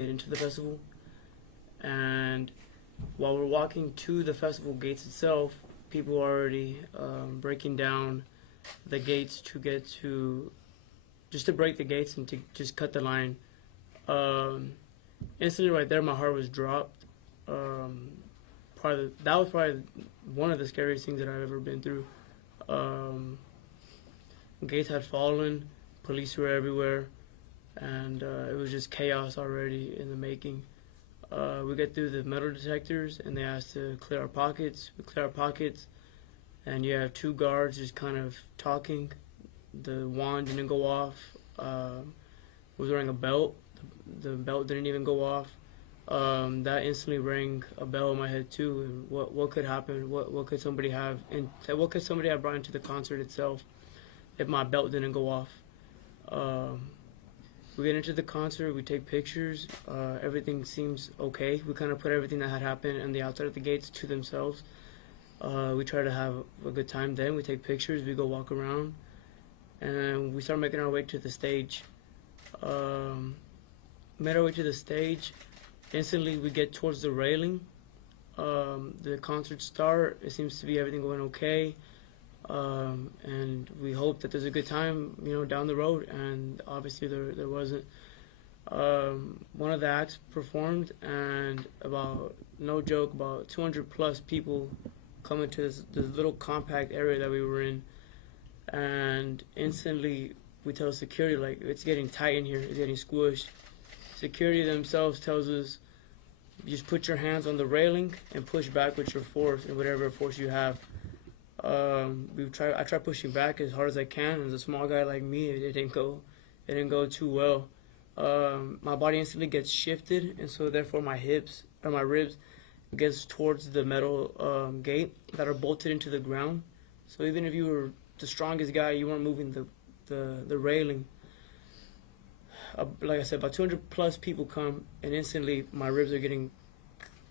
into the festival. And while we're walking to the festival gates itself, people are already breaking down the gates to get to just to break the gates and to just cut the line. Um, Instantly, right there, my heart was dropped. That was probably one of the scariest things that I've ever been through. Um, Gates had fallen, police were everywhere, and it was just chaos already in the making. We get through the metal detectors, and they asked to clear our pockets. We clear our pockets, and you have two guards just kind of talking. The wand didn't go off. Was wearing a belt. The belt didn't even go off. That instantly rang a bell in my head too. And what could happen? What could somebody have? And what could somebody have brought into the concert itself if my belt didn't go off? We get into the concert. We take pictures. Everything seems okay. We kind of put everything that had happened on the outside of the gates to themselves. We try to have a good time. Then we take pictures. We go walk around, and we start making our way to the stage. Made our way to the stage. Instantly, we get towards the railing. The concert start. It seems to be everything going okay, and we hope that there's a good time, down the road. And obviously, there wasn't. One of the acts performed, and no joke, about 200 plus people come into this little compact area that we were in, and instantly we tell security, like, it's getting tight in here, it's getting squished. Security themselves tells us, just put your hands on the railing and push back with your force and whatever force you have. I tried pushing back as hard as I can. As a small guy like me, it didn't go too well. My body instantly gets shifted, and so therefore my ribs gets towards the metal gate that are bolted into the ground. So even if you were the strongest guy, you weren't moving the railing. Like I said, about 200 plus people come, and instantly my ribs are getting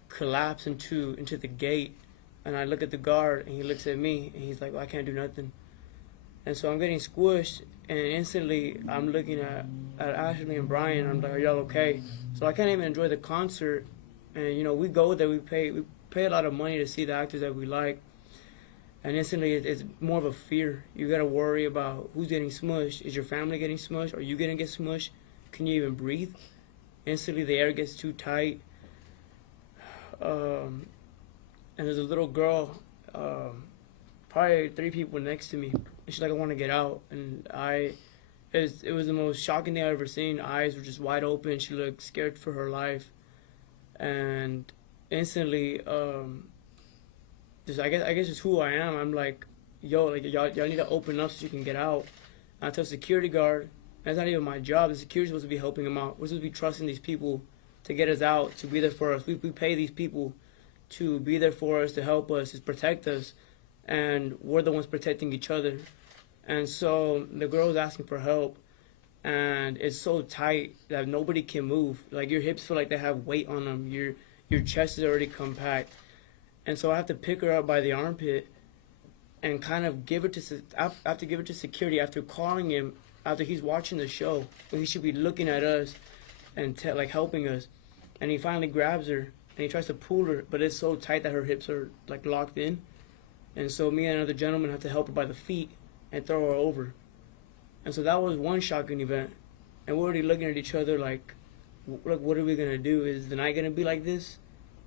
collapsed into the gate. And I look at the guard, and he looks at me, and he's like, well, I can't do nothing. And so I'm getting squished, and instantly I'm looking at Ashley and Brian. I'm like, are y'all okay? So I can't even enjoy the concert. And we go there, we pay a lot of money to see the actors that we like. And instantly, it's more of a fear. You gotta worry about who's getting smushed. Is your family getting smushed? Are you gonna get smushed? Can you even breathe? Instantly, the air gets too tight. And there's a little girl, probably 3 people next to me. And she's like, I want to get out. And it was the most shocking thing I've ever seen. Eyes were just wide open. She looked scared for her life. And instantly, I guess it's who I am. I'm like, yo, like y'all need to open up so you can get out. And I tell security guard, that's not even my job. The security's supposed to be helping them out. We're supposed to be trusting these people to get us out, to be there for us. We pay these people to be there for us, to help us, to protect us, and we're the ones protecting each other. And so the girl's asking for help, and it's so tight that nobody can move. Like, your hips feel like they have weight on them. Your chest is already compact. And so I have to pick her up by the armpit and kind of give it to. I have to give it to security after calling him, after he's watching the show, when he should be looking at us and helping us. And he finally grabs her and he tries to pull her, but it's so tight that her hips are like locked in. And so me and another gentleman have to help her by the feet and throw her over. And so that was one shocking event. And we're already looking at each other like what are we gonna do? Is the night gonna be like this?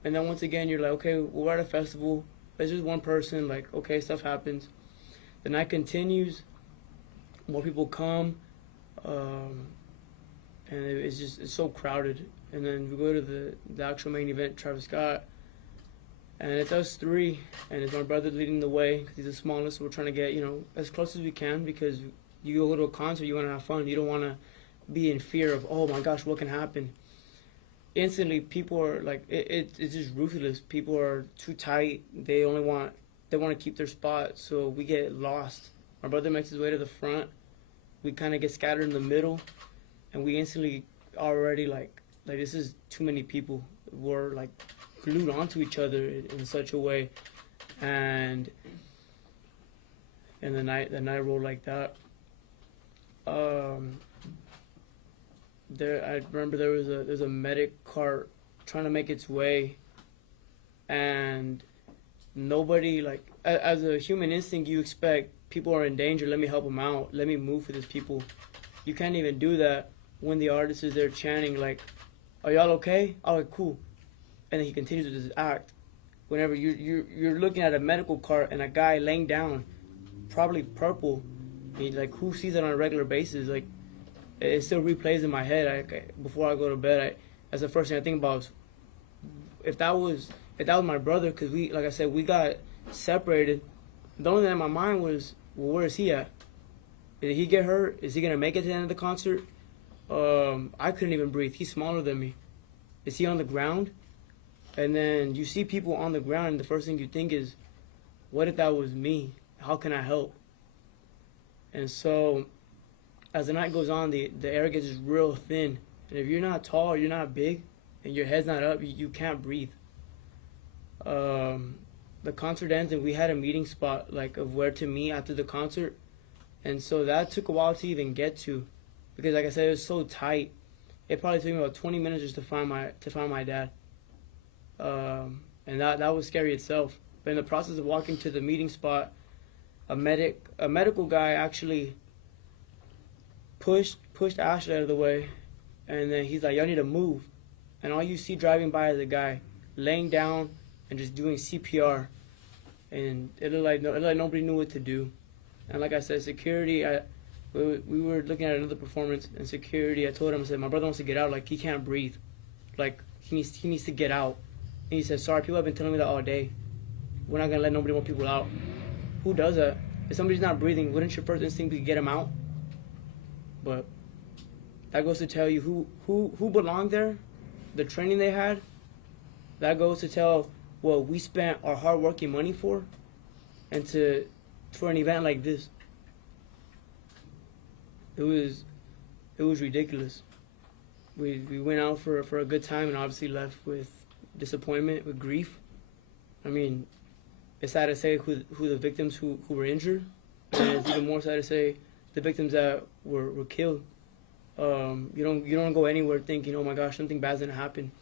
And then once again, you're like, okay, we're at a festival. There's just one person. Like, okay, stuff happens. The night continues. More people come. And it's so crowded. And then we go to the actual main event, Travis Scott. And it's us 3. And it's my brother leading the way because he's the smallest. So we're trying to get, as close as we can, because you go to a concert, you want to have fun. You don't want to be in fear of, oh my gosh, what can happen? Instantly, people are like, it's just ruthless. People are too tight. They want to keep their spot, so we get lost. My brother makes his way to the front. We kind of get scattered in the middle, and we instantly already like this is too many people. We're like glued onto each other in such a way, and the night rolled like that. I remember there's a medic cart trying to make its way, and nobody, like, as a human instinct, you expect people are in danger. Let me help them out. Let me move for these people. You can't even do that when the artist is there chanting like, "Are y'all okay? Oh, cool," and then he continues with his act. Whenever you're looking at a medical cart and a guy laying down, probably purple, I mean, like, who sees that on a regular basis? Like, it still replays in my head. Before I go to bed, that's the first thing I think about. Is if that was my brother, because we, like I said, we got separated. The only thing in my mind was, well, where is he at? Did he get hurt? Is he gonna make it to the end of the concert? I couldn't even breathe. He's smaller than me. Is he on the ground? And then you see people on the ground, and the first thing you think is, what if that was me? How can I help? And so, as the night goes on, the air gets just real thin. And if you're not tall, you're not big, and your head's not up, you can't breathe. The concert ends, and we had a meeting spot, like, of where to meet after the concert. And so that took a while to even get to, because, like I said, it was so tight. It probably took me about 20 minutes just to find my dad. And that was scary itself. But in the process of walking to the meeting spot, a medical guy actually pushed Ashley out of the way, and then he's like, "Y'all need to move." And all you see driving by is a guy laying down and just doing CPR, and it looked like nobody knew what to do. And like I said, security, we were looking at another performance, and security, I told him, I said, "My brother wants to get out. Like, he can't breathe. Like, he needs to get out." And he said, "Sorry, people have been telling me that all day. We're not gonna let nobody want people out." Who does that? If somebody's not breathing, wouldn't your first instinct be to get them out? But that goes to tell you who belonged there, the training they had. That goes to tell what we spent our hard-working money for, and for an event like this. It was ridiculous. We went out for a good time, and obviously left with disappointment, with grief. I mean, it's sad to say who the victims who were injured, and it's even more sad to say the victims that were killed. You don't go anywhere thinking, "Oh my gosh, something bad's gonna happen,"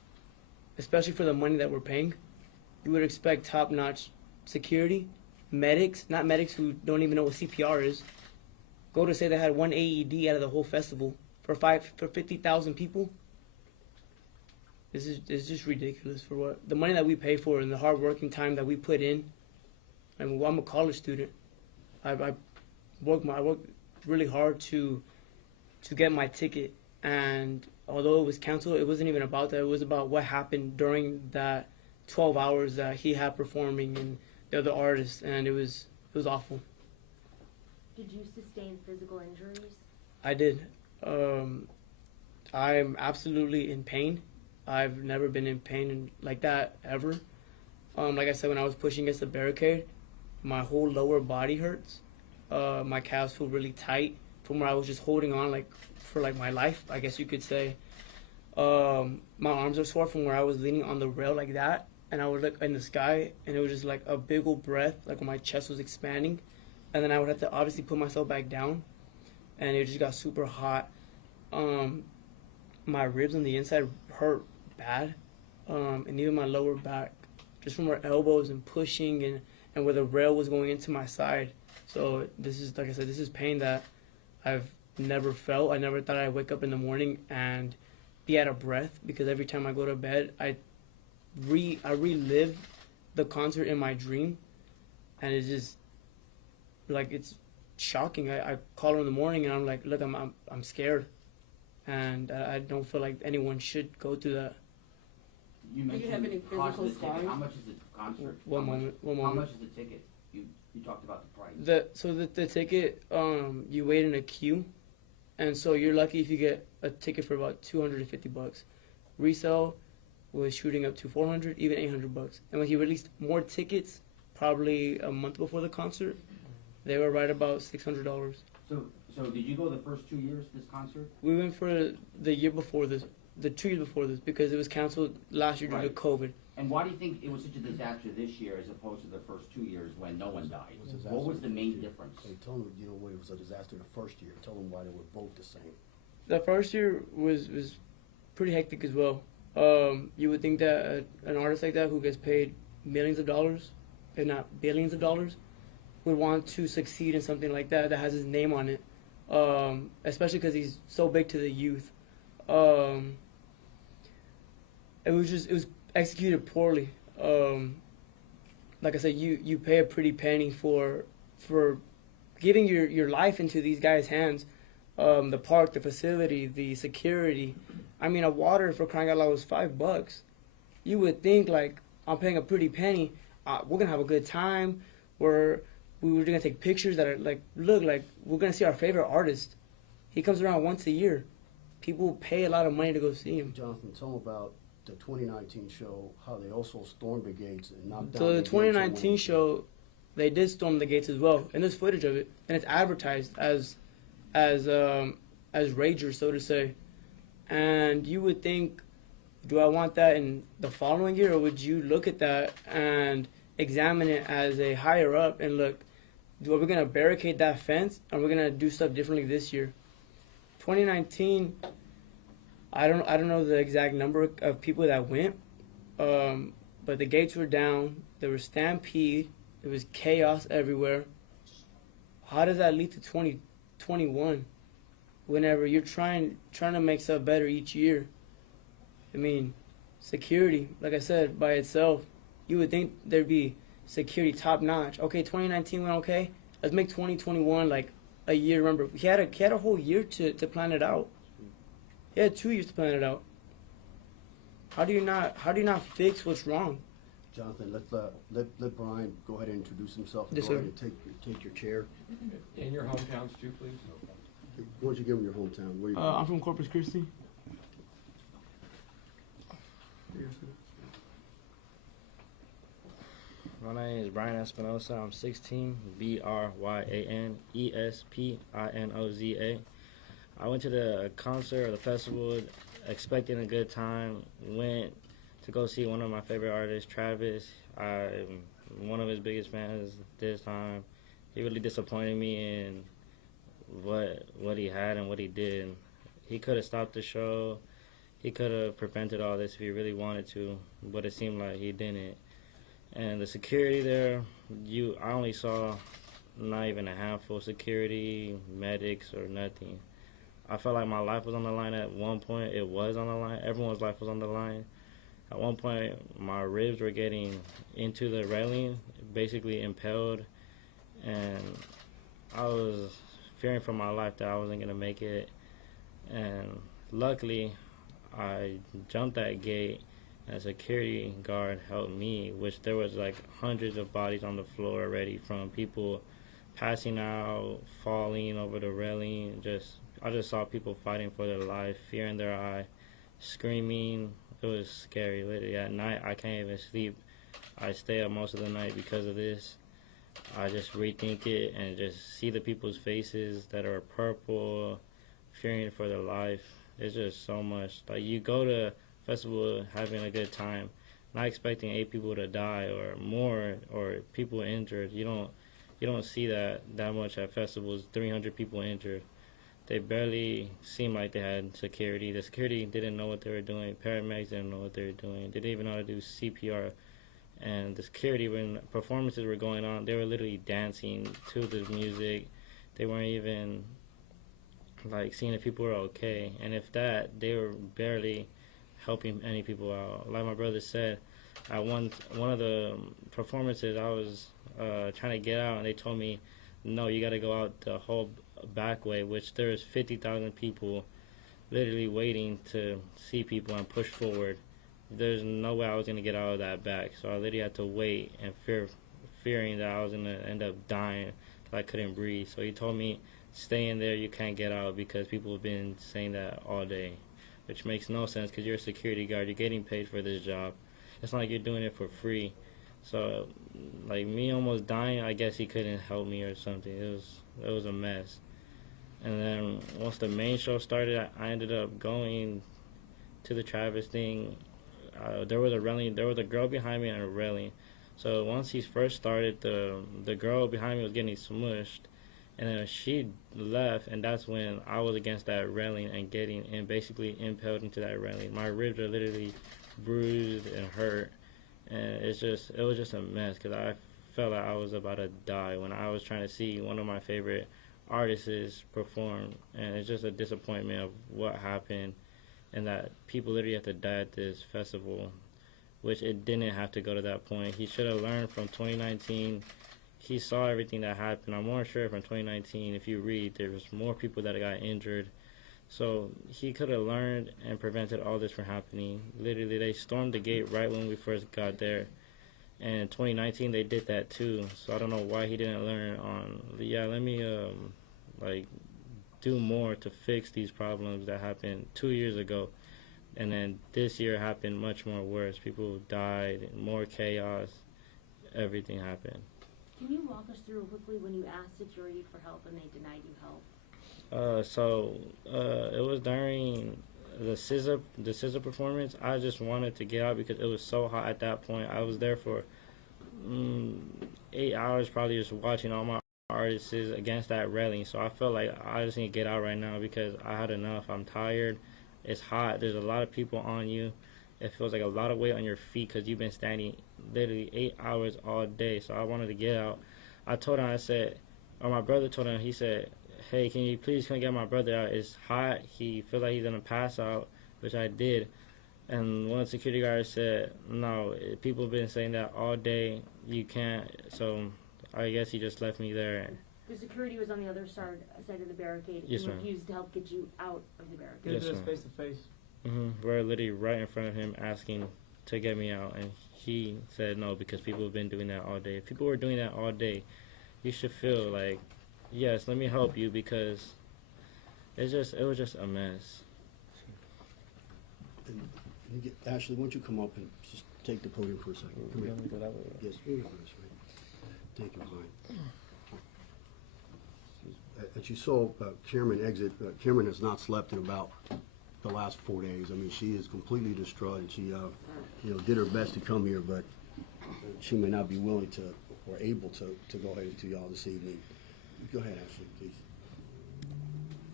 especially for the money that we're paying. You would expect top-notch security, medics, not medics who don't even know what CPR is. Go to say they had one AED out of the whole festival for 50,000 people. It's just ridiculous for what the money that we pay for and the hard working time that we put in. I mean, I'm a college student. I worked really hard to get my ticket, and although it was canceled, it wasn't even about that. It was about what happened during that 12 hours that he had performing and the other artists, and it was awful. Did you sustain physical injuries? I did. I'm absolutely in pain. I've never been in pain like that ever. Like I said, when I was pushing against the barricade, my whole lower body hurts. My calves feel really tight from where I was just holding on for my life, I guess you could say. My arms are sore from where I was leaning on the rail like that, and I would look in the sky, and it was just like a big old breath, like when my chest was expanding, and then I would have to obviously put myself back down, and it just got super hot. My ribs on the inside hurt bad, and even my lower back, just from where elbows and pushing and where the rail was going into my side. So this is, like I said, this is pain that I've never felt. I never thought I'd wake up in the morning and be out of breath, because every time I go to bed, I relive the concert in my dream, and it's just like, it's shocking. I call her in the morning and I'm like, "Look, I'm scared," and I don't feel like anyone should go through that. You mentioned do you have any physical scarring? How much is the concert? One moment. How much is the ticket? You talked about the price. The ticket, you wait in a queue, and so you're lucky if you get a ticket for about $250. Resale was shooting up to $400, even $800. And when he released more tickets, probably a month before the concert, they were right about $600. So did you go the first 2 years this concert? We went for the year before this, the 2 years before this, because it was canceled last year due to COVID. And why do you think it was such a disaster this year as opposed to the first 2 years when no one died? What was the main difference? They told them, it was a disaster the first year. Tell them why they were both the same. The first year was pretty hectic as well. You would think that an artist like that who gets paid millions of dollars, if not billions of dollars, would want to succeed in something like that that has his name on it. Especially because he's so big to the youth. Um, it was executed poorly. Like I said, you pay a pretty penny for giving your life into these guys' hands. The park, the facility, the security. I mean, a water for crying out loud was $5. You would think like I'm paying a pretty penny. We're gonna have a good time. We were gonna take pictures that are like look like we're gonna see our favorite artist. He comes around once a year. People pay a lot of money to go see him. Jonathan, tell them about the 2019 show, how they also stormed the gates and knocked down So the gates 2019 show, they did storm the gates as well, and there's footage of it, and it's advertised as Ragers, so to say. And you would think, do I want that in the following year, or would you look at that and examine it as a higher up and look, are we gonna barricade that fence, and we're gonna do stuff differently this year? 2019, I don't know the exact number of people that went, but the gates were down. There was stampede. There was chaos everywhere. How does that lead to 2021? Whenever you're trying to make stuff better each year. I mean, security, like I said, by itself, you would think there'd be security top notch. Okay, 2019 went okay. Let's make 2021 like a year. Remember, he had a whole year to plan it out. He had 2 years to plan it out. How do you not fix what's wrong? Jonathan, let Brian go ahead and introduce himself. Yes, Go sir. ahead and take your chair. In your hometowns too, please. Why don't you give him your hometown? Where you I'm from Corpus Christi. My name is Brian Espinosa. I'm 16, BryanEspinoza. I went to the concert or the festival expecting a good time. Went to go see one of my favorite artists, Travis. I'm one of his biggest fans this time. He really disappointed me in what he had and what he did. He could have stopped the show. He could have prevented all this if he really wanted to, but it seemed like he didn't. And the security there, I only saw not even a handful of security, medics, or nothing. I felt like my life was on the line at one point. It was on the line. Everyone's life was on the line. At one point, my ribs were getting into the railing, basically impaled, and I was fearing for my life that I wasn't going to make it. And luckily, I jumped that gate, and a security guard helped me, which there was like hundreds of bodies on the floor already from people passing out, falling over the railing. I just saw people fighting for their life, fear in their eye, screaming. It was scary. Literally at night, I can't even sleep. I stay up most of the night because of this. I just rethink it and just see the people's faces that are purple, fearing for their life. It's just so much. Like, you go to a festival having a good time, not expecting 8 people to die or more, or people injured. You don't see that much at festivals. 300 people injured. They barely seemed like they had security. The security didn't know what they were doing. Paramedics didn't know what they were doing. They didn't even know how to do CPR. And the security, when performances were going on, they were literally dancing to the music. They weren't even like seeing if people were okay. And if that, they were barely helping any people out. Like my brother said, at one of the performances, I was trying to get out, and they told me, no, you got to go out the whole back way, which there's 50,000 people literally waiting to see people and push forward. There's no way I was going to get out of that back, so I literally had to wait and fearing that I was going to end up dying till I couldn't breathe. So he told me, stay in there, you can't get out, because people have been saying that all day, which makes no sense because you're a security guard, you're getting paid for this job. It's not like you're doing it for free. So like me almost dying, I guess he couldn't help me or something. It was a mess. And then once the main show started, I ended up going to the Travis thing. There was a railing. There was a girl behind me and a railing. So once he first started, the girl behind me was getting smushed, And then she left, and that's when I was against that railing and getting and basically impaled into that railing. My ribs are literally bruised and hurt, and it was just a mess because I felt like I was about to die when I was trying to see one of my favorite artists perform, and it's just a disappointment of what happened and that people literally have to die at this festival, which it didn't have to go to that point. He should have learned from 2019. He saw everything that happened. I'm more sure from 2019, if you read, there was more people that got injured. So he could have learned and prevented all this from happening. Literally, they stormed the gate right when we first got there. And in 2019, they did that too. So I don't know why he didn't learn on, yeah, let me, do more to fix these problems that happened 2 years ago. And then this year happened much more worse. People died, more chaos, everything happened. Can you walk us through quickly when you asked security for help and they denied you help? It was during the SZA performance. I just wanted to get out because it was so hot at that point. I was there for 8 hours probably just watching all my artists against that railing. So I felt like I just need to get out right now because I had enough. I'm tired. It's hot. There's a lot of people on you. It feels like a lot of weight on your feet because you've been standing literally 8 hours all day. So I wanted to get out. I told him, my brother told him, he said, hey, can you please come get my brother out? It's hot. He feels like he's going to pass out, which I did. And one security guard said, no, people have been saying that all day. You can't. So I guess he just left me there. The security was on the other side of the barricade Yes, and ma'am. refused to help get you out of the barricade. They Yes, did sir. us face to face. We're literally right in front of him asking to get me out. And he said no because people have been doing that all day. If people were doing that all day, you should feel like, yes, let me help you because it was just a mess. And Ashley, why don't you come up and just take the podium for a second? Come here. Yes, here you go, this way. Take your time. As you saw Cameron exit, Cameron has not slept in about the last 4 days. I mean, she is completely distraught, and she, did her best to come here, but she may not be willing to or able to go ahead to y'all this evening. Go ahead, Ashley, please.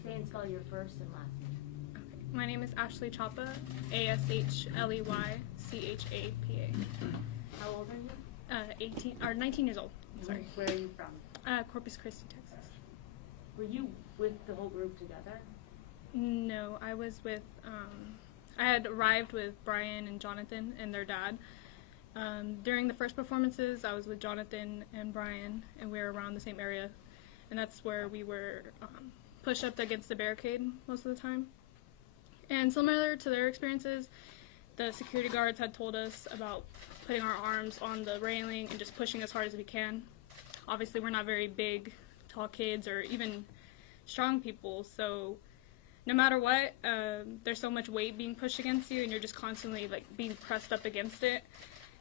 Say and spell your first and last name. My name is Ashley Chapa, ASHLEYCHAPA. How old are you? 19 years old. Sorry. Where are you from? Corpus Christi, Texas. Were you with the whole group together? No, I was with. I had arrived with Brian and Jonathan and their dad. During the first performances, I was with Jonathan and Brian, and we were around the same area, and that's where we were pushed up against the barricade most of the time. And similar to their experiences, the security guards had told us about putting our arms on the railing and just pushing as hard as we can. Obviously, we're not very big, tall kids or even strong people, so no matter what, there's so much weight being pushed against you, and you're just constantly like being pressed up against it.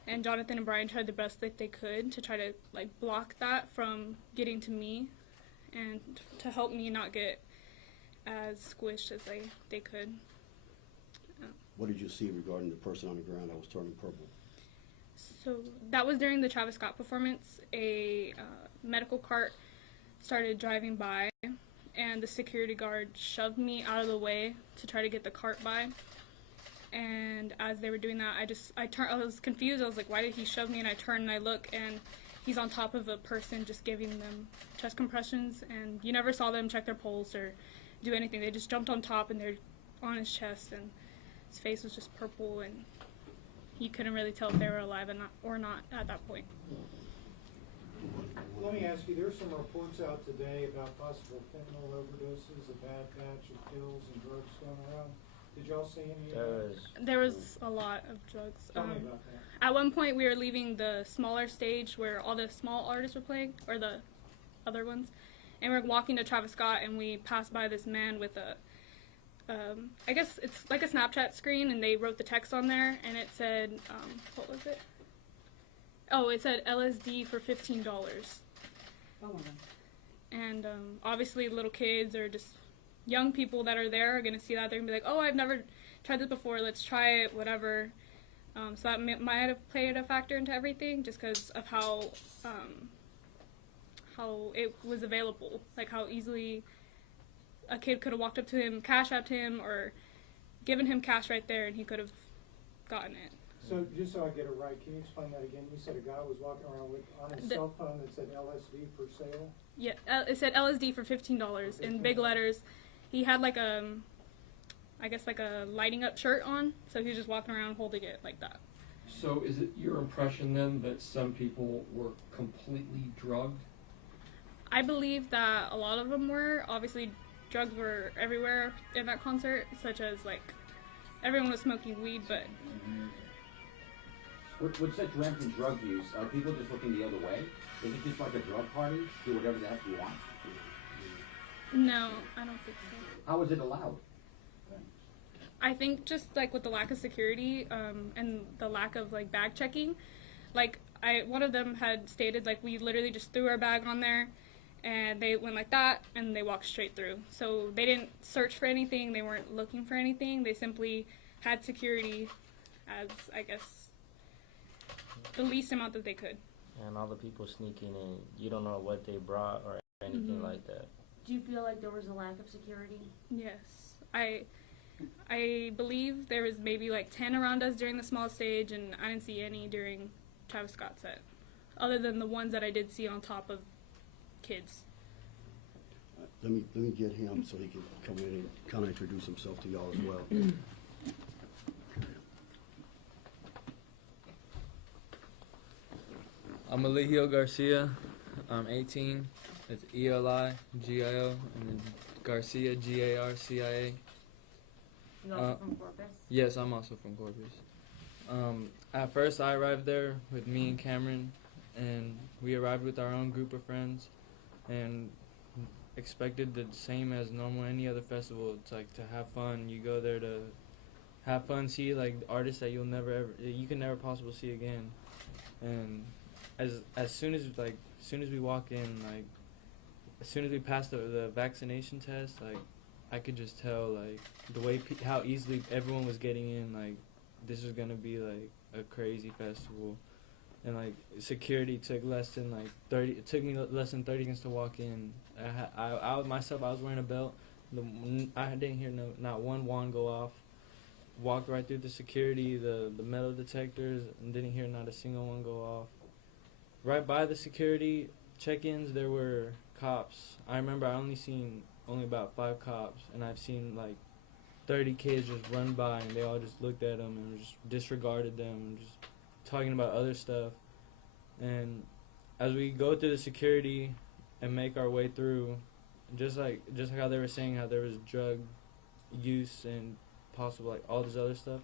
And Jonathan and Brian tried the best that they could to try to like block that from getting to me, and to help me not get as squished as they could. What did you see regarding the person on the ground that was turning purple? So that was during the Travis Scott performance. A medical cart started driving by, and the security guard shoved me out of the way to try to get the cart by. And as they were doing that, I was confused. I was like, why did he shove me? And I turned and I look, and he's on top of a person just giving them chest compressions, and you never saw them check their pulse or do anything. They just jumped on top, and they're on his chest, and his face was just purple, and you couldn't really tell if they were alive or not at that point. Let me ask you, there's some reports out today about possible fentanyl overdoses, a bad batch of pills and drugs going around. Did y'all see any of that? There was a lot of drugs. Tell me about that. At one point, we were leaving the smaller stage where all the small artists were playing, or the other ones, and we were walking to Travis Scott, and we passed by this man with a, I guess it's like a Snapchat screen, and they wrote the text on there, and it said, what was it? Oh, it said LSD for $15. Oh my God. And obviously little kids or just young people that are there are going to see that. They're going to be like, oh, I've never tried this before. Let's try it, whatever. So that might have played a factor into everything just because of how how it was available, like how easily a kid could have walked up to him, cash apped him, or given him cash right there, and he could have gotten it. So, just so I get it right, can you explain that again? You said a guy was walking around with, on his cell phone that said LSD for sale? Yeah, it said LSD for $15 in big letters. He had like I guess like a lighting up shirt on, so he was just walking around holding it like that. So is it your impression then that some people were completely drugged? I believe that a lot of them were. Obviously, drugs were everywhere in that concert, such as like everyone was smoking weed, but With such rampant drug use, are people just looking the other way? Is it just like a drug party? Do whatever the heck you want? no, I don't think so. How is it allowed? I think just like with the lack of security and the lack of like bag checking, like one of them had stated like we literally just threw our bag on there and they went like that and they walked straight through. So they didn't search for anything, they weren't looking for anything, they simply had security as, I guess, the least amount that they could. And all the people sneaking in, you don't know what they brought or anything like that. Do you feel like there was a lack of security? Yes, I believe there was maybe like 10 around us during the small stage, and I didn't see any during Travis Scott's set, other than the ones that I did see on top of kids. Let me get him so he can come in and kind of introduce himself to y'all as well. I'm Eligio Garcia. I'm 18. It's ELIGIO, and then Garcia, GARCIA. You also from Corpus? Yes, I'm also from Corpus. At first, I arrived there with me and Cameron, and we arrived with our own group of friends, and expected the same as normal any other festival. It's like to have fun. You go there to have fun, see like artists that you can never possibly see again. And as soon as we walk in, like as soon as we passed the vaccination test, like I could just tell like the way how easily everyone was getting in, like this was gonna be like a crazy festival. And like security took less than like 30. It took me less than 30 seconds to walk in. I was wearing a belt. I didn't hear not one wand go off. Walked right through the security, the metal detectors, and didn't hear not a single one go off. Right by the security check-ins, there were cops. I remember I only about 5 cops, and I've seen like 30 kids just run by, and they all just looked at them and just disregarded them and just talking about other stuff. And as we go through the security and make our way through, just like how they were saying how there was drug use and possible like all this other stuff,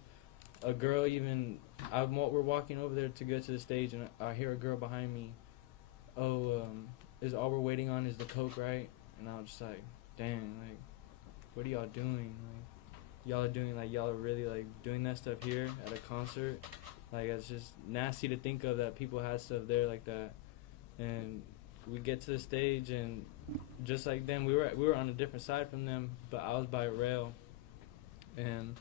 a girl we're walking over there to go to the stage, and I hear a girl behind me, is all we're waiting on is the coke, right? And I was just like, dang, like what are y'all doing? Like y'all are really like doing that stuff here at a concert? Like it's just nasty to think of that people had stuff there like that. And we get to the stage, and just like them, we were on a different side from them, but I was by a rail, and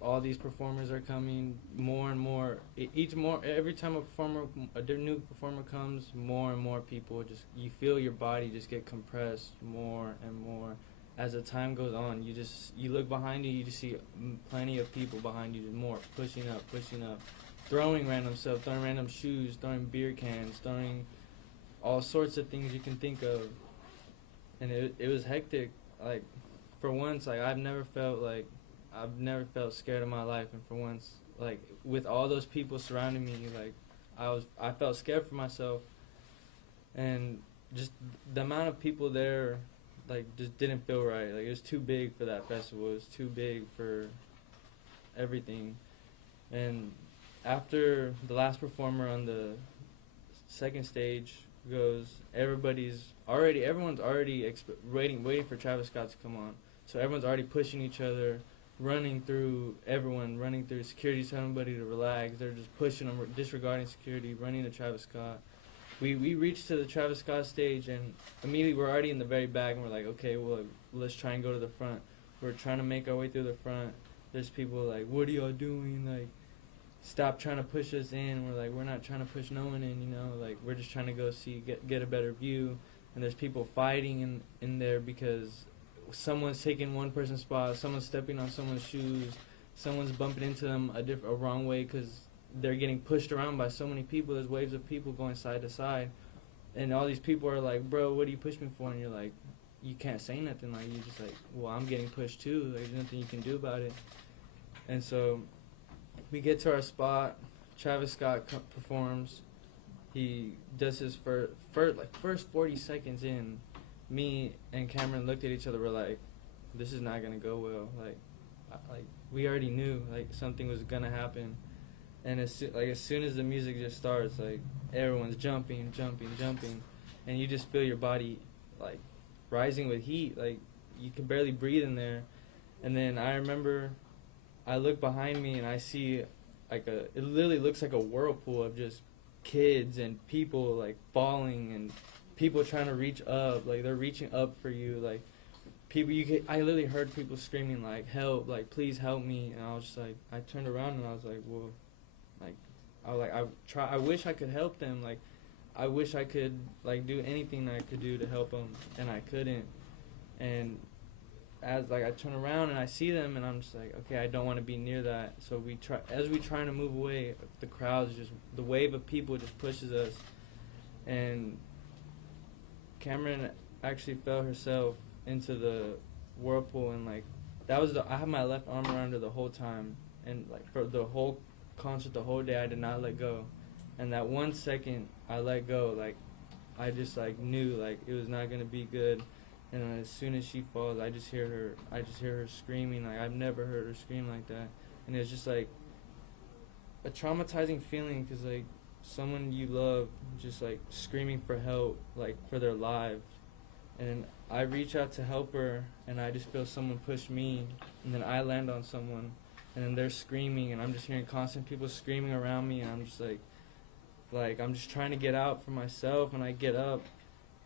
all these performers are coming, more and more. Every time a new performer comes, more and more people you feel your body just get compressed more and more. As the time goes on, you look behind you just see plenty of people behind you, more pushing up, throwing random stuff, throwing random shoes, throwing beer cans, throwing all sorts of things you can think of. And it was hectic. Like for once, like I've never felt scared in my life, and for once, like with all those people surrounding me, like I felt scared for myself. And just the amount of people there, like just didn't feel right. Like it was too big for that festival. It was too big for everything. And after the last performer on the second stage goes, everyone's already waiting for Travis Scott to come on. So everyone's already pushing each other, running through security, telling everybody to relax. They're just pushing them, disregarding security, running to Travis Scott. We reached to the Travis Scott stage, and immediately we're already in the very back, and we're like, okay, well, let's try and go to the front. We're trying to make our way through the front. There's people like, what are y'all doing? Like, stop trying to push us in. We're like, we're not trying to push no one in, like, we're just trying to go see, get a better view. and there's people fighting in there because someone's taking one person's spot, someone's stepping on someone's shoes, someone's bumping into them a wrong way because they're getting pushed around by so many people. There's waves of people going side to side, and all these people are like, bro, what do you push me for? And you're like, you can't say nothing. Like, you're just like, well, I'm getting pushed too. There's nothing you can do about it. And so we get to our spot. Travis Scott performs. He does his first 40 seconds in. Me and Cameron looked at each other. We're like, this is not gonna go well. Like we already knew like something was gonna happen. And as soon as the music just starts, like everyone's jumping, and you just feel your body like rising with heat. Like you can barely breathe in there. And then I remember I look behind me and I see it literally looks like a whirlpool of just kids and people like falling and people trying to reach up. Like they're reaching up for you. Like people, I literally heard people screaming like, help, like please help me. And I was just like, I turned around and I was like, well, I wish I could help them. Like, I wish I could like do anything I could do to help them, and I couldn't. And as I turn around and I see them, and I'm just like, okay, I don't want to be near that. So as we trying to move away, the wave of people just pushes us, and Cameron actually fell herself into the whirlpool, and like I had my left arm around her the whole time, and like for the whole concert, the whole day, I did not let go. And that 1 second I let go, like I just like knew like it was not gonna be good. And as soon as she falls, I just hear her screaming. Like I've never heard her scream like that, and it's just like a traumatizing feeling because like someone you love just like screaming for help, like for their lives. And I reach out to help her, and I just feel someone push me, and then I land on someone, and then they're screaming, and I'm just hearing constant people screaming around me, and I'm just like I'm just trying to get out for myself, and I get up,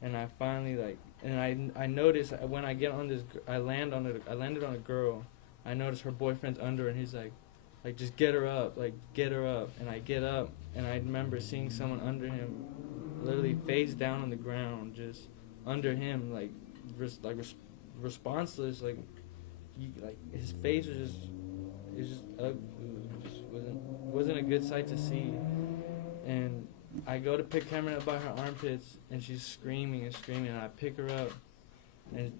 and I finally and I notice when I get on this, I landed on a girl. I notice her boyfriend's under her, and he's like just get her up, and I get up, and I remember seeing someone under him, literally face down on the ground, just under him, responseless, his face was just ugly. It just wasn't a good sight to see. And I go to pick Cameron up by her armpits, and she's screaming and screaming, and I pick her up, and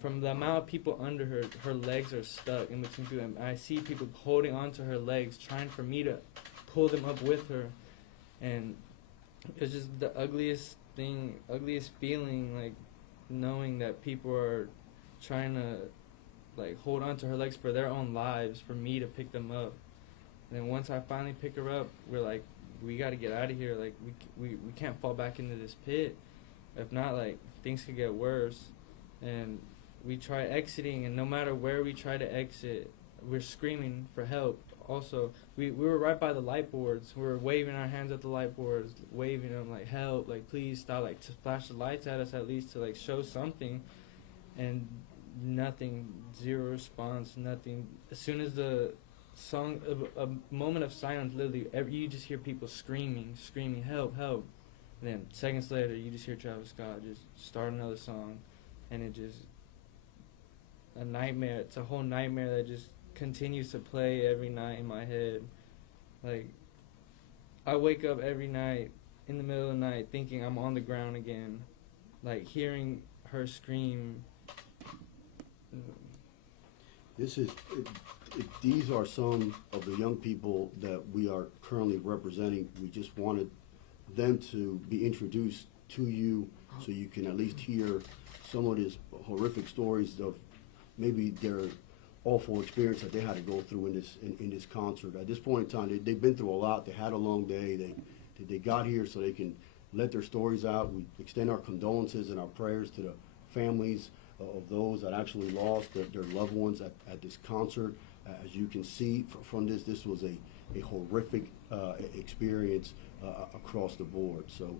from the amount of people under her, her legs are stuck in between two, and I see people holding onto her legs, trying for me to pull them up with her, and it's just the ugliest feeling, like knowing that people are trying to like hold on to her legs for their own lives, for me to pick them up. And then once I finally pick her up, we're like, we got to get out of here. Like we can't fall back into this pit. If not, like things could get worse. And we try exiting, and no matter where we try to exit, we're screaming for help. Also, we were right by the light boards. We were waving our hands at the light boards, waving them like help, like please stop, like to flash the lights at us at least to like show something. And nothing, zero response, nothing. As soon as the song, a moment of silence, literally, you just hear people screaming, help, help. And then seconds later, you just hear Travis Scott just start another song, and it just a nightmare. It's a whole nightmare that just continues to play every night in my head. Like, I wake up every night in the middle of the night thinking I'm on the ground again, like hearing her scream. These are some of the young people that we are currently representing. We just wanted them to be introduced to you so you can at least hear some of these horrific stories of maybe their awful experience that they had to go through in this concert. At this point in time, they've been through a lot. They had a long day. They got here so they can let their stories out. We extend our condolences and our prayers to the families of those that actually lost their loved ones at this concert. As you can see from this was a horrific experience across the board. So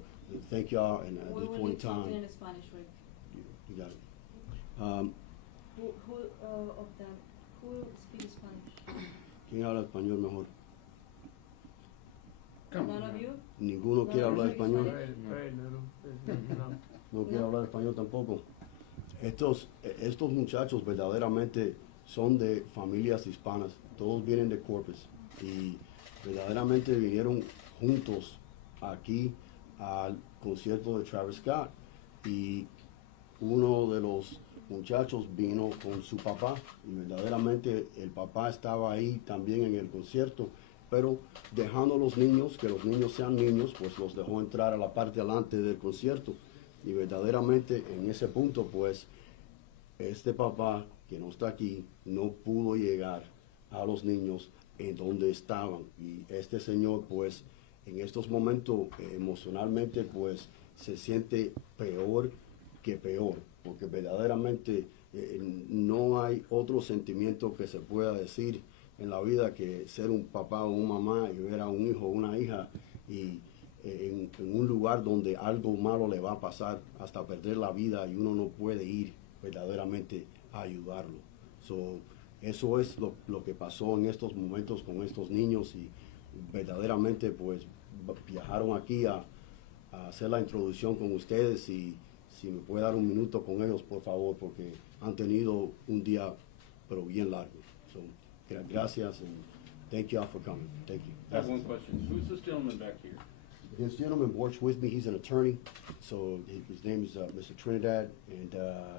thank y'all, and at this point in time, in Spanish, right? you got it. Who of them? Who speaks Spanish? ¿Quién habla español mejor? None of you? Ninguno quiere hablar español. Very little. No. No quiere hablar español tampoco. Estos muchachos verdaderamente son de familias hispanas. Todos vienen de Corpus y verdaderamente vinieron juntos aquí al concierto de Travis Scott. Y uno de los muchachos vino con su papá y verdaderamente el papá estaba ahí también en el concierto, pero dejando a los niños, que los niños sean niños, pues los dejó entrar a la parte delante del concierto. Y verdaderamente en ese punto, pues, este papá que no está aquí no pudo llegar a los niños en donde estaban. Y este señor, pues, en estos momentos emocionalmente, pues, se siente peor que peor, porque verdaderamente no hay otro sentimiento que se pueda decir en la vida que ser un papá o una mamá y ver a un hijo o una hija y en un lugar donde algo malo le va a pasar hasta perder la vida y uno no puede ir verdaderamente a ayudarlo. Eso es lo que pasó en estos momentos con estos niños y verdaderamente pues viajaron aquí a hacer la introducción con ustedes y si me puede dar un minuto con ellos, por favor, porque han tenido un día, pero bien largo. Gracias, and thank you all for coming. Thank you. I have one question. Who's this gentleman back here? This gentleman works with me. He's an attorney, so his name is Mr. Trinidad, and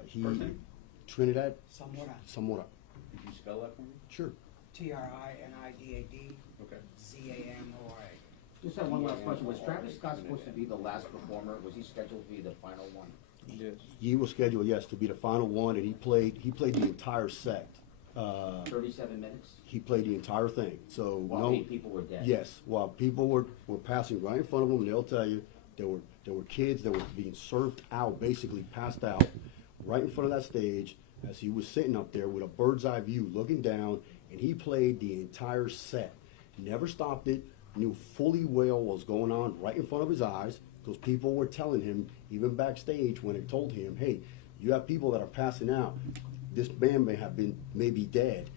he... First name? Trinidad Zamora. Zamora. Could you spell that for me? Sure. Trinidad Okay. Zamora. Just have one last question. Was Travis Scott supposed to be the last performer? Was he scheduled to be the final one? Yes. He was scheduled, yes, to be the final one, and he played the entire set. 37 minutes? He played the entire thing. So While 8 people were dead? Yes, while people were passing right in front of him, they'll tell you there were kids that were being served out, basically passed out, right in front of that stage as he was sitting up there with a bird's eye view looking down, and he played the entire set. Never stopped it, knew fully well what was going on right in front of his eyes, because people were telling him, even backstage when they told him, hey, you have people that are passing out. This man may be dead.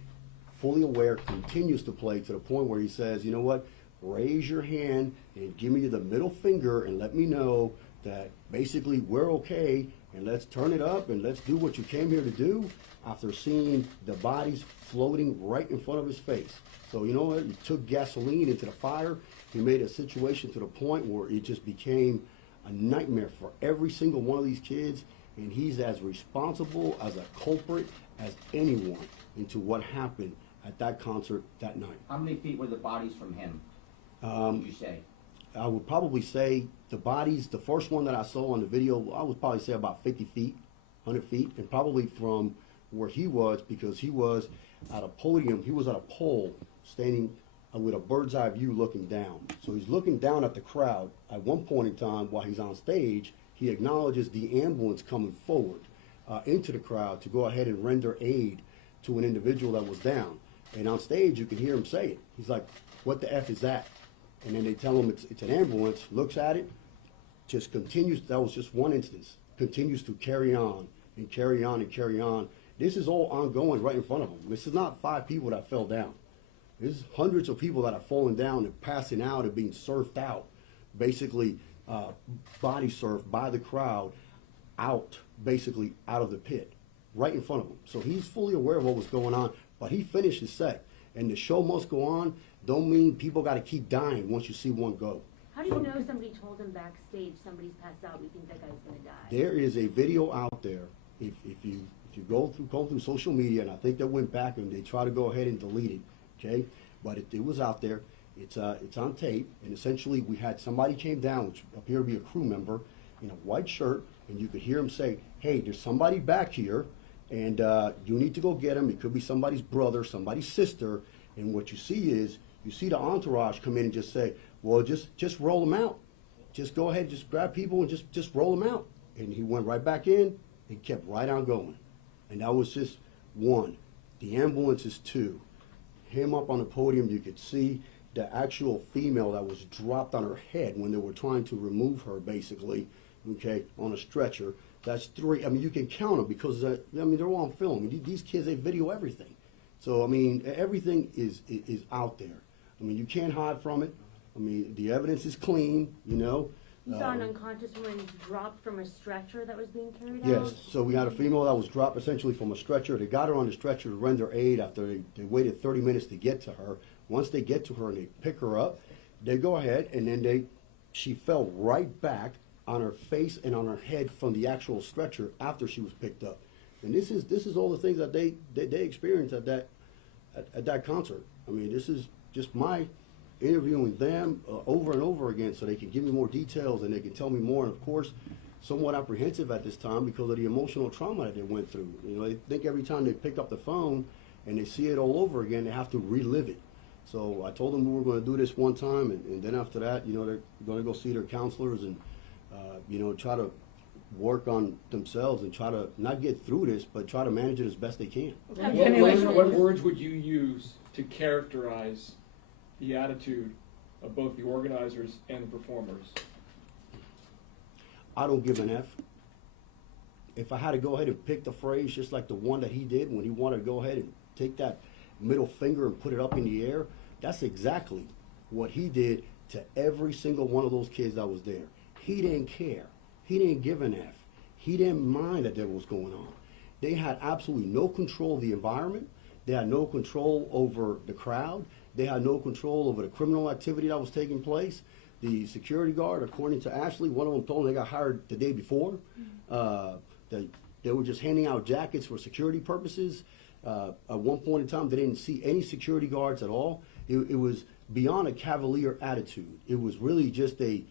Fully aware, continues to play to the point where he says, you know what, raise your hand and give me the middle finger and let me know that basically we're okay and let's turn it up and let's do what you came here to do, after seeing the bodies floating right in front of his face. So you know what, he took gasoline into the fire. He made a situation to the point where it just became a nightmare for every single one of these kids, and he's as responsible as a culprit as anyone into what happened at that concert that night. How many feet were the bodies from him? Would you say? I would probably say the bodies, the first one that I saw on the video, I would probably say about 50 feet, 100 feet, and probably from where he was, because he was at a podium, he was at a pole standing with a bird's eye view looking down. So he's looking down at the crowd. At one point in time, while he's on stage, he acknowledges the ambulance coming forward into the crowd to go ahead and render aid to an individual that was down. And on stage, you can hear him say it. He's like, what the F is that? And then they tell him it's an ambulance, looks at it, just continues, that was just one instance, continues to carry on and carry on and carry on. This is all ongoing right in front of him. This is not 5 people that fell down. There's hundreds of people that are falling down and passing out and being surfed out, basically body surfed by the crowd out, basically out of the pit, right in front of him. So he's fully aware of what was going on, but he finished his set. And the show must go on don't mean people got to keep dying once you see one go. How do you know somebody told him backstage somebody's passed out, we think that guy's gonna die? There is a video out there. If you go through social media, and I think they went back and they try to go ahead and delete it, okay? But it was out there. It's on tape, and essentially we had somebody came down, which appeared to be a crew member, in a white shirt, and you could hear him say, "Hey, there's somebody back here, and you need to go get him. It could be somebody's brother, somebody's sister." And what you see is you see the entourage come in and just say, "Well, just roll them out. Just go ahead, just grab people and just roll them out." And he went right back in and kept right on going. And that was just one. The ambulance is 2. Him up on the podium, you could see the actual female that was dropped on her head when they were trying to remove her, basically, okay, on a stretcher. That's 3. I mean, you can count them because, they're all on film. These kids, they video everything. So, I mean, everything is out there. I mean, you can't hide from it. I mean, the evidence is clean, you know. You saw an unconscious woman dropped from a stretcher that was being carried out? Yes, so we had a female that was dropped essentially from a stretcher. They got her on the stretcher to render aid after they waited 30 minutes to get to her. Once they get to her and they pick her up, they go ahead and then she fell right back on her face and on her head from the actual stretcher after she was picked up. And this is all the things that they experienced at that concert. I mean, this is just my interviewing them over and over again so they can give me more details and they can tell me more. And of course, somewhat apprehensive at this time because of the emotional trauma that they went through. You know, they think every time they pick up the phone and they see it all over again, they have to relive it. So I told them we were going to do this one time, and then after that, you know, they're going to go see their counselors and, you know, try to work on themselves and try to not get through this, but try to manage it as best they can. What words would you use to characterize the attitude of both the organizers and the performers? I don't give an F. If I had to go ahead and pick the phrase just like the one that he did when he wanted to go ahead and take that middle finger and put it up in the air, that's exactly what he did to every single one of those kids that was there. He didn't care. He didn't give an F. He didn't mind that there was going on. They had absolutely no control of the environment. They had no control over the crowd. They had no control over the criminal activity that was taking place. The security guard, according to Ashley, one of them told them they got hired the day before. They were just handing out jackets for security purposes. At one point in time, they didn't see any security guards at all. It was beyond a cavalier attitude. It was really just a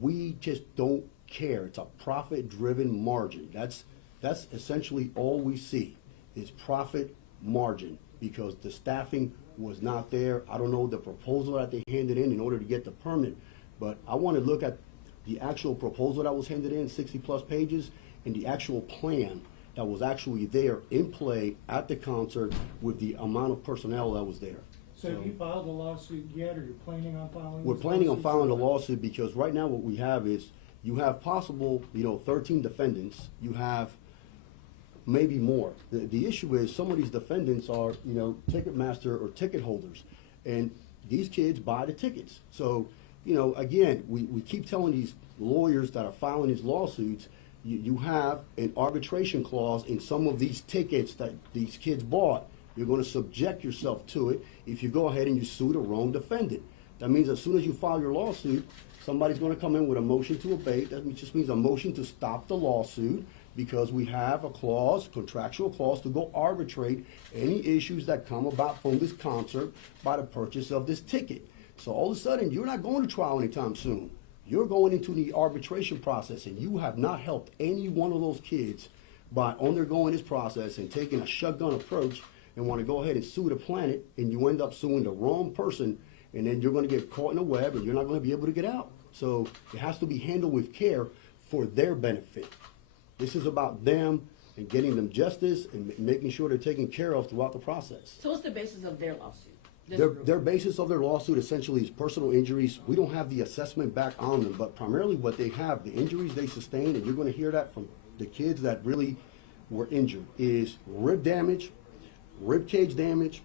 we just don't care. It's a profit-driven margin. That's essentially all we see is profit margin because the staffing was not there. I don't know the proposal that they handed in order to get the permit, but I want to look at the actual proposal that was handed in, 60-plus pages, and the actual plan that was actually there in play at the concert with the amount of personnel that was there. So have you filed a lawsuit yet, or you're planning on filing? We're planning on filing a lawsuit because right now what we have is you have possible, 13 defendants. You have maybe more. The issue is some of these defendants are, Ticketmaster or ticket holders, and these kids buy the tickets. So, again, we keep telling these lawyers that are filing these lawsuits, you have an arbitration clause in some of these tickets that these kids bought. You're going to subject yourself to it if you go ahead and you sue the wrong defendant. That means as soon as you file your lawsuit, somebody's going to come in with a motion to abate. That just means a motion to stop the lawsuit because we have a clause, contractual clause, to go arbitrate any issues that come about from this concert by the purchase of this ticket. So all of a sudden, you're not going to trial anytime soon. You're going into the arbitration process, and you have not helped any one of those kids by undergoing this process and taking a shotgun approach and want to go ahead and sue the planet, and you end up suing the wrong person, and then you're going to get caught in a web, and you're not going to be able to get out. So it has to be handled with care for their benefit. This is about them and getting them justice and making sure they're taken care of throughout the process. So what's the basis of their lawsuit? Their basis of their lawsuit essentially is personal injuries. We don't have the assessment back on them, but primarily what they have, the injuries they sustained, and you're going to hear that from the kids that really were injured, is rib damage, rib cage damage,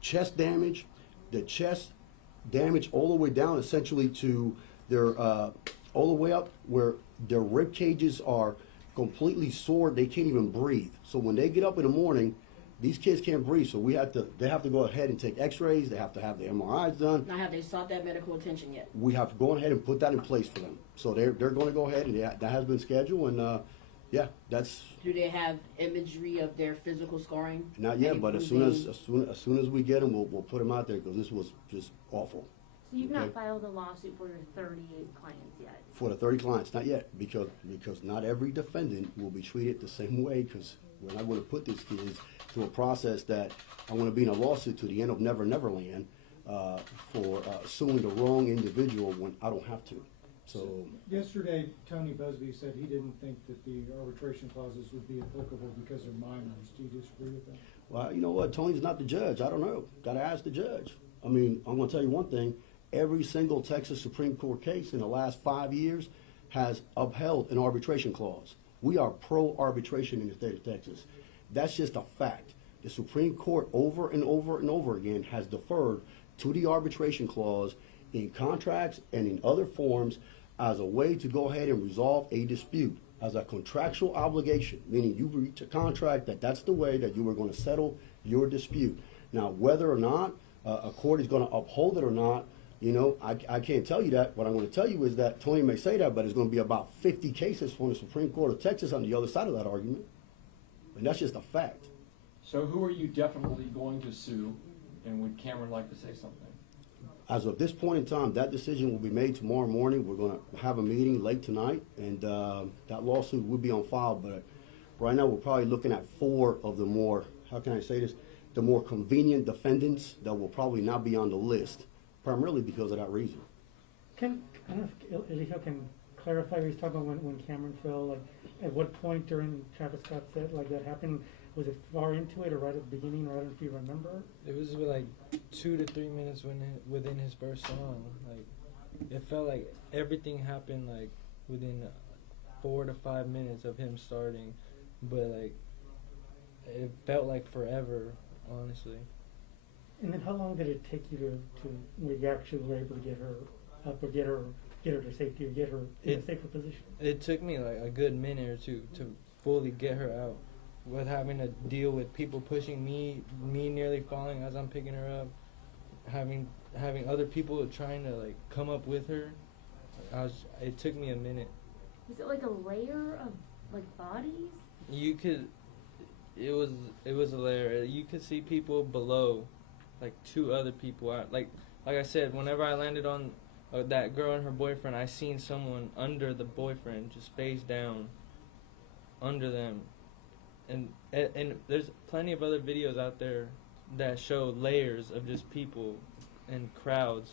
chest damage, the chest damage all the way down essentially to their, all the way up where their rib cages are completely sore. They can't even breathe. So when they get up in the morning, these kids can't breathe, so they have to go ahead and take x-rays, they have to have the MRIs done. Now, have they sought that medical attention yet? We have to go ahead and put that in place for them. So they're going to go ahead, and that has been scheduled, and yeah, that's... Do they have imagery of their physical scoring? Not yet, but as soon as we get them, we'll put them out there, because this was just awful. So you've not filed a lawsuit for your 38 clients yet? For the 30 clients, not yet, because not every defendant will be treated the same way, because we're not going to put these kids through a process that I want to be in a lawsuit to the end of Never Neverland for suing the wrong individual when I don't have to. So yesterday, Tony Busby said he didn't think that the arbitration clauses would be applicable because they're minors. Do you disagree with that? Well, you know what? Tony's not the judge. I don't know. Got to ask the judge. I mean, I'm going to tell you one thing. Every single Texas Supreme Court case in the last 5 years has upheld an arbitration clause. We are pro-arbitration in the state of Texas. That's just a fact. The Supreme Court over and over and over again has deferred to the arbitration clause in contracts and in other forms as a way to go ahead and resolve a dispute, as a contractual obligation, meaning you reach a contract that's the way that you were going to settle your dispute. Now, whether or not a court is going to uphold it or not, you know, I can't tell you that. What I'm going to tell you is that Tony may say that, but it's going to be about 50 cases from the Supreme Court of Texas on the other side of that argument. And that's just a fact. So who are you definitely going to sue, and would Cameron like to say something? As of this point in time, that decision will be made tomorrow morning. We're going to have a meeting late tonight, and that lawsuit will be on file. But right now, we're probably looking at 4 of the more, how can I say this, the more convenient defendants that will probably not be on the list, primarily because of that reason. I don't know if Elisha can clarify what he's talking about when Cameron fell, like, at what point during Travis Scott's set, like, that happened? Was it far into it or right at the beginning, or I don't know if you remember? It was like 2 to 3 minutes within his first song. Like, it felt like everything happened like within 4 to 5 minutes of him starting, but like it felt like forever, honestly. And then how long did it take you to where you actually were able to get her up or get her to safety or get her in a safer position? It took me like a good minute or two to fully get her out, with having to deal with people pushing me nearly falling as I'm picking her up, having other people trying to like come up with her. It took me a minute. Was it like a layer of like bodies? It was a layer. You could see people below, like 2 other people. Like I said, whenever I landed on that girl and her boyfriend, I seen someone under the boyfriend, just face down, under them. And there's plenty of other videos out there that show layers of just people and crowds.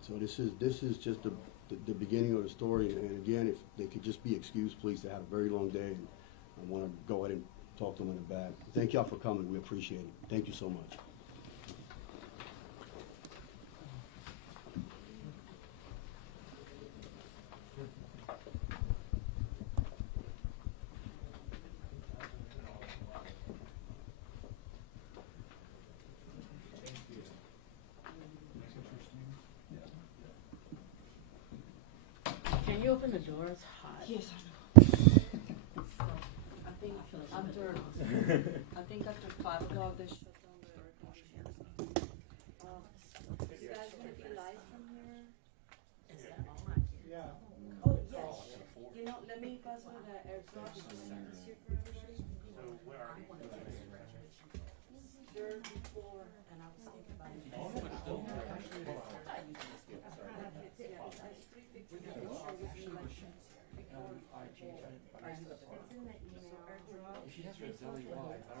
So this is just the beginning of the story. And again, if they could just be excused, please. They had a very long day, and I want to go ahead and talk to them in the back. Thank y'all for coming. We appreciate it. Thank you so much. Can you open the door? It's hot. Yes, I think after I think after 5 o'clock they shut down the air conditioners. You guys want to be live from here? Yeah. Oh yes. You know, let me pass on the air conditioner.